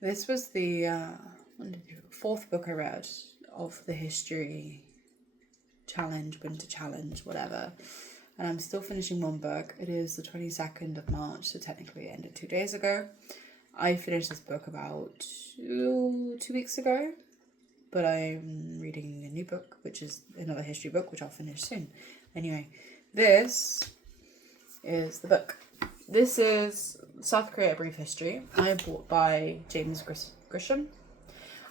This was the fourth book I read of the history challenge, winter challenge, whatever. And I'm still finishing one book. It is the 22nd of March, so technically it ended 2 days ago. I finished this book about 2 weeks ago, but I'm reading a new book, which is another history book, which I'll finish soon. Anyway, this is the book. This is South Korea, A Brief History. I bought by James Grissom.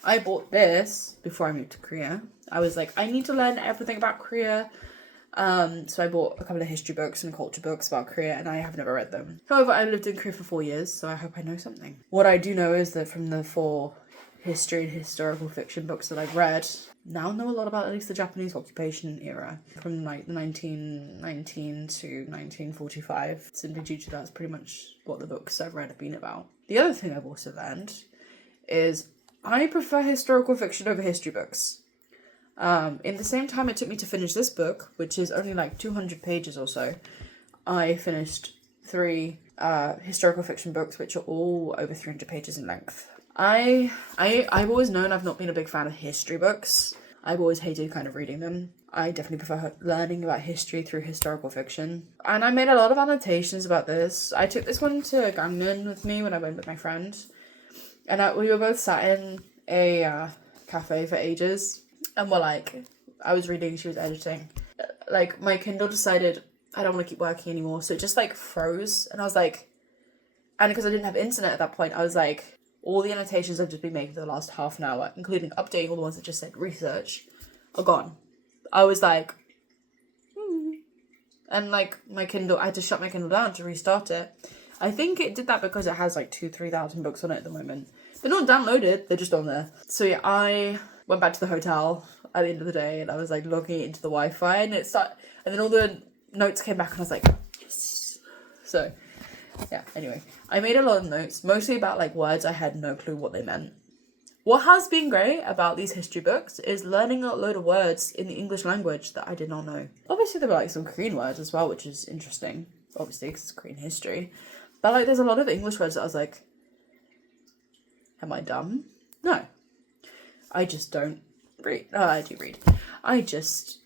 I bought this before I moved to Korea. I was like, I need to learn everything about Korea. So I bought a couple of history books and culture books about Korea, and I have never read them. However, I lived in Korea for 4 years, so I hope I know something. What I do know is that from the 4 history and historical fiction books that I've read, now know a lot about at least the Japanese occupation era from like 1919 to 1945, simply due to that's pretty much what the books I've read have been about. The other thing I've also learned is I prefer historical fiction over history books. In the same time it took me to finish this book, which is only like 200 pages or so, I finished 3 historical fiction books, which are all over 300 pages in length. I've always known I've not been a big fan of history books. I've always hated kind of reading them. I definitely prefer learning about history through historical fiction. And I made a lot of annotations about this. I took this one to Gangneung with me when I went with my friend. And we were both sat in a cafe for ages. And we're like, I was reading, she was editing. Like, my Kindle decided I don't want to keep working anymore. So it just, like, froze. And I was like... And because I didn't have internet at that point, I was like, all the annotations I've just been making for the last half an hour, including updating all the ones that just said research, are gone. I was like... And, like, my Kindle... I had to shut my Kindle down to restart it. I think it did that because it has, like, 2,000-3,000 books on it at the moment. They're not downloaded, they're just on there. So, yeah, I went back to the hotel at the end of the day, and I was like logging into the Wi-Fi, and and then all the notes came back, and I was like, yes. So, yeah. Anyway, I made a lot of notes, mostly about like words I had no clue what they meant. What has been great about these history books is learning a load of words in the English language that I did not know. Obviously, there were like some Korean words as well, which is interesting. Obviously, because it's Korean history, but like there's a lot of English words that I was like, am I dumb? No. I just don't read. Oh, I do read. I just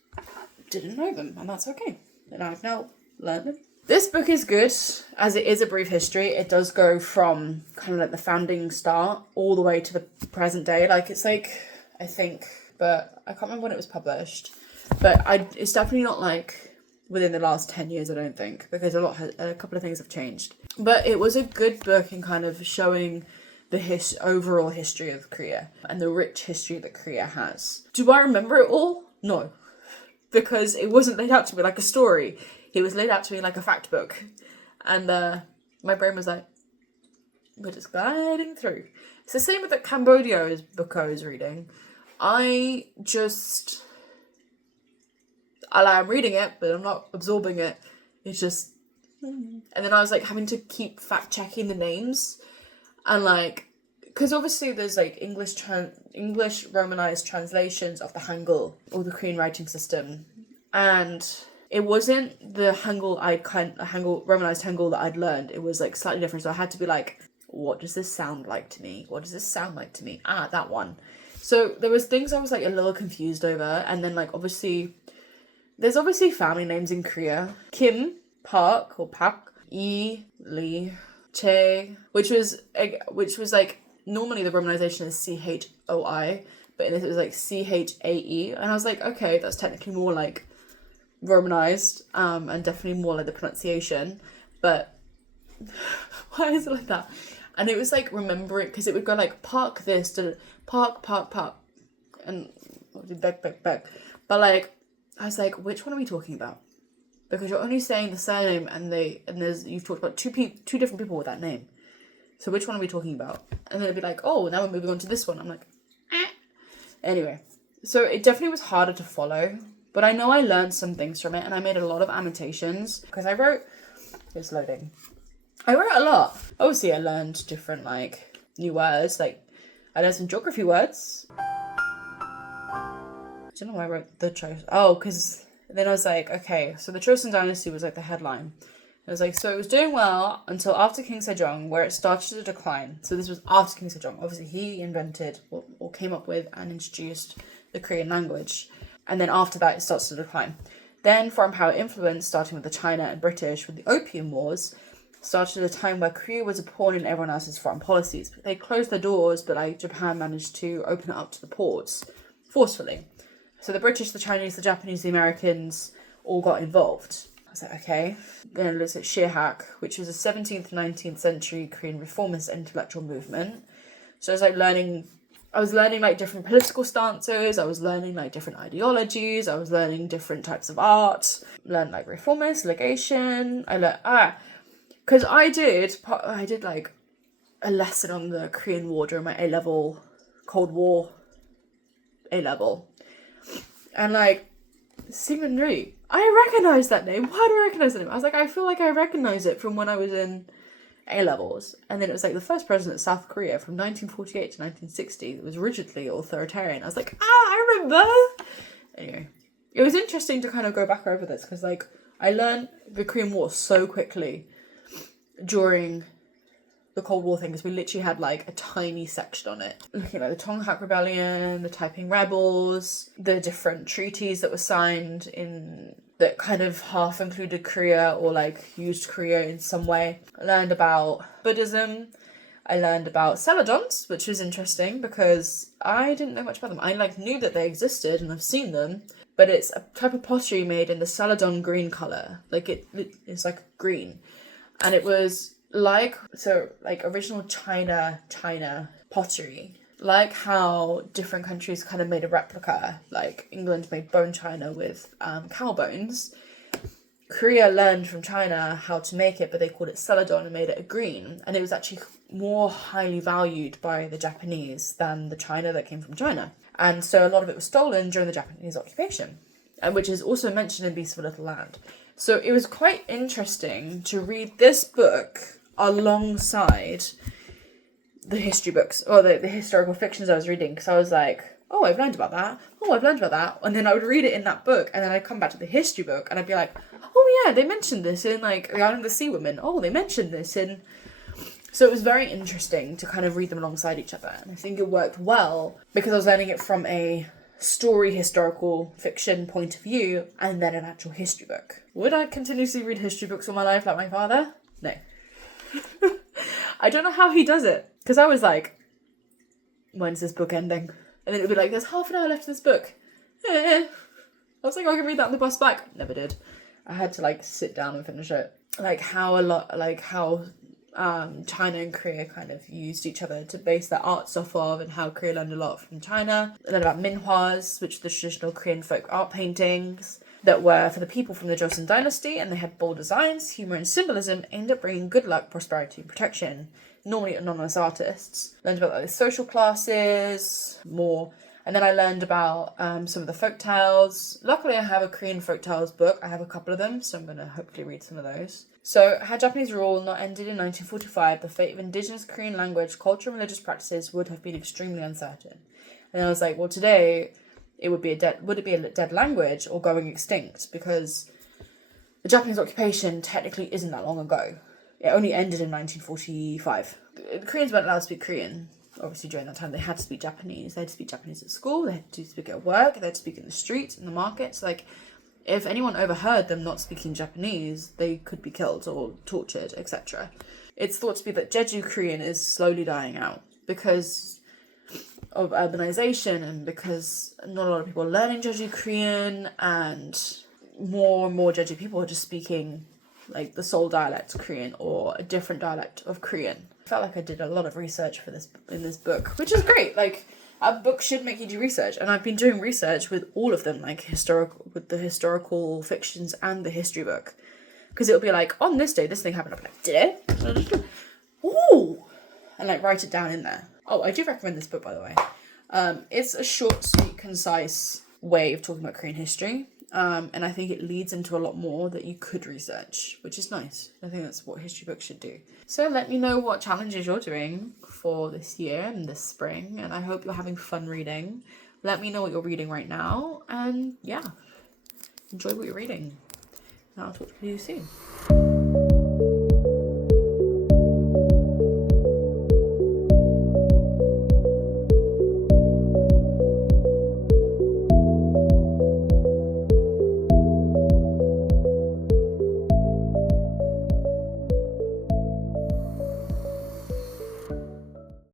didn't know them, and that's okay. And I've now learned them. This book is good, as it is a brief history. It does go from kind of like the founding start all the way to the present day. Like, it's like, I think, but I can't remember when it was published. But it's definitely not like within the last 10 years, I don't think, because a couple of things have changed. But it was a good book in kind of showing the overall history of Korea and the rich history that Korea has. Do I remember it all? No. Because it wasn't laid out to me like a story. It was laid out to me like a fact book. And my brain was like, we're just gliding through. It's the same with the Cambodia book I was reading. I'm reading it, but I'm not absorbing it. It's just... And then I was like having to keep fact checking the names. And like, because obviously there's like English Romanized translations of the Hangul or the Korean writing system, and it wasn't the Romanized Hangul that I'd learned. It was like slightly different. So I had to be like, what does this sound like to me? What does this sound like to me? Ah, that one. So there was things I was like a little confused over, and then like there's obviously family names in Korea: Kim, Park or Pak, Lee, Che, which was like normally the romanization is CHOI, but in this it was like CHAE, and I was like, okay, that's technically more like romanized, and definitely more like the pronunciation, but why is it like that? And it was like remembering, because it would go like park this to park, and back, but like I was like, which one are we talking about? Because you're only saying the surname, and you've talked about two different people with that name. So which one are we talking about? And then it'd be like, oh, now we're moving on to this one. I'm like, eh. Anyway, so it definitely was harder to follow, but I know I learned some things from it, and I made a lot of annotations because it's loading. I wrote a lot. Obviously, I learned different like new words. Like I learned some geography words. I don't know why I wrote the choice. Oh, because then I was like, okay, so the Chosun Dynasty was like the headline. It was like, so it was doing well until after King Sejong, where it started to decline. So this was after King Sejong. Obviously, he invented or came up with and introduced the Korean language. And then after that, it starts to decline. Then foreign power influence, starting with the China and British with the Opium Wars, started at a time where Korea was a pawn in everyone else's foreign policies. They closed their doors, but like Japan managed to open it up to the ports forcefully. So the British, the Chinese, the Japanese, the Americans all got involved. I was like, okay. Then I looked at Shihak, which was a 17th, 19th century Korean reformist intellectual movement. So I was learning like different political stances. I was learning like different ideologies. I was learning different types of art. Learned like reformist, legation. I learned, because I did like a lesson on the Korean War during my A-level, Cold War A-level. And like, Syngman Rhee, I recognise that name. Why do I recognise that name? I was like, I feel like I recognise it from when I was in A-levels. And then it was like the first president of South Korea from 1948 to 1960 that was rigidly authoritarian. I was like, I remember. Anyway, it was interesting to kind of go back over this because like I learned the Korean War so quickly during the Cold War thing because we literally had like a tiny section on it. Looking at the Tonghak Rebellion, the Taiping Rebels, the different treaties that were signed in that kind of half included Korea or like used Korea in some way. I learned about Buddhism. I learned about celadons, which was interesting because I didn't know much about them. I like knew that they existed and I've seen them, but it's a type of pottery made in the celadon green colour. Like it's like green. And it was like original China pottery, like how different countries kind of made a replica, like England made bone china with cow bones. Korea learned from China how to make it, but they called it celadon and made it a green, and it was actually more highly valued by the Japanese than the china that came from China, and so a lot of it was stolen during the Japanese occupation, and which is also mentioned in Beasts of a Little Land. So it was quite interesting to read this book alongside the history books or the historical fictions I was reading, because I was like, oh, I've learned about that. Oh, I've learned about that. And then I would read it in that book, and then I'd come back to the history book, and I'd be like, oh yeah, they mentioned this in like The Island of the Sea Women. Oh, they mentioned this in... So it was very interesting to kind of read them alongside each other. And I think it worked well because I was learning it from a story historical fiction point of view and then an actual history book. Would I continuously read history books all my life like my father? No. I don't know how he does it, because I was like, when's this book ending? And then it would be like, there's half an hour left of this book. I was like, I can read that on the bus back. Never did. I had to like sit down and finish it. China and Korea kind of used each other to base their arts off of, and how Korea learned a lot from China. And then about minhwas, which are the traditional Korean folk art paintings that were for the people from the Joseon dynasty, and they had bold designs, humour and symbolism aimed at bringing good luck, prosperity and protection. Normally anonymous artists. Learned about like the social classes, more. And then I learned about some of the folk tales. Luckily I have a Korean folk tales book. I have a couple of them, so I'm going to hopefully read some of those. So, had Japanese rule not ended in 1945, the fate of indigenous Korean language, culture and religious practices would have been extremely uncertain. And I was like, well, today would it be a dead language or going extinct? Because the Japanese occupation technically isn't that long ago. It only ended in 1945. The Koreans weren't allowed to speak Korean. Obviously, during that time, they had to speak Japanese. They had to speak Japanese at school. They had to speak at work. They had to speak in the streets, in the markets. Like, if anyone overheard them not speaking Japanese, they could be killed or tortured, etc. It's thought to be that Jeju Korean is slowly dying out because of urbanization and because not a lot of people are learning Jeju Korean, and more Jeju people are just speaking like the Seoul dialect Korean or a different dialect of Korean. I felt like I did a lot of research for this in this book, which is great. Like, a book should make you do research, and I've been doing research with all of them, like with the historical fictions and the history book, because it'll be like, on this day this thing happened. I'll be like, did it? Ooh, and like write it down in there. Oh, I do recommend this book, by the way. It's a short, sweet, concise way of talking about Korean history. And I think it leads into a lot more that you could research, which is nice. I think that's what history books should do. So let me know what challenges you're doing for this year and this spring, and I hope you're having fun reading. Let me know what you're reading right now, and yeah, enjoy what you're reading. And I'll talk to you soon.